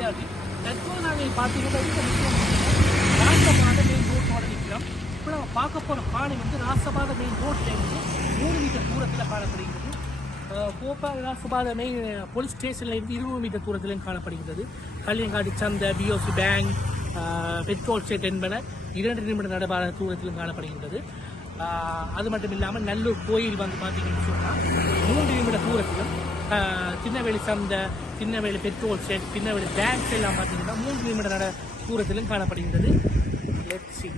தெரியாது. தற்போது நாங்கள் பார்த்தீங்கன்னா ராசபாத மெயின் ரோட்டோட நிற்கிறோம். இப்போ நம்ம பார்க்க போகிற காணி வந்து ராசபாத மெயின் ரோட்லேருந்து 3 மீட்டர் தூரத்தில் காணப்படுகிறது. ராசபாத மெயின் போலீஸ் ஸ்டேஷன்ல இருந்து 20 மீட்டர் தூரத்திலும் காணப்படுகிறது. கல்லியங்காடி சந்தை, பிஓசி பேங்க், பெட்ரோல் ஷெட் என்பன 2 நிமிட நடைபாத தூரத்திலும் காணப்படுகின்றது. அது மட்டும் இல்லாமல் நல்லூர் கோயில் வந்து பார்த்தீங்கன்னு சொன்னால் 3 நிமிட தூரத்திலும், சின்னவேலி சந்தை, Chinnaveli petrol shed, Chinnaveli banks எல்லாம் பார்த்தீங்கன்னா 3 நிமிட தூரத்திலும் காணப்படுகின்றது. Let's see.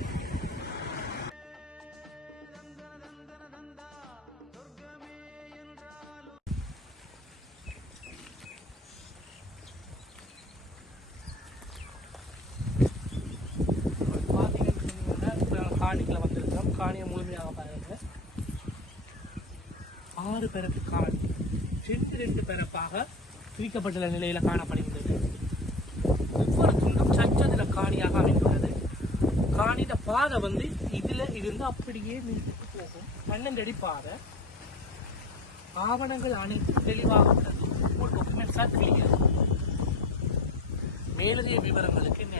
காணிக்குள்ள வந்திருக்கிறோம். காணியை முழுமையாக பாருங்க. 6 பெருக்கு காணி 2 பெருப்பாக பிரிக்கப்பட்டுள்ள நிலையில காணப்படுகின்றது. ஒவ்வொரு துண்டும் சச்சதிர காணியாக அமைந்துள்ளது. காணிட பாதை வந்து இதுல இருந்து அப்படியே நீட்டிட்டு போகும். 12 அடி பாதை. ஆவணங்கள் அனைத்தும் தெளிவாக உள்ளது. டாக்குமெண்ட்ஸா கிளியர். மேலதிக விவரங்களுக்கு என்ன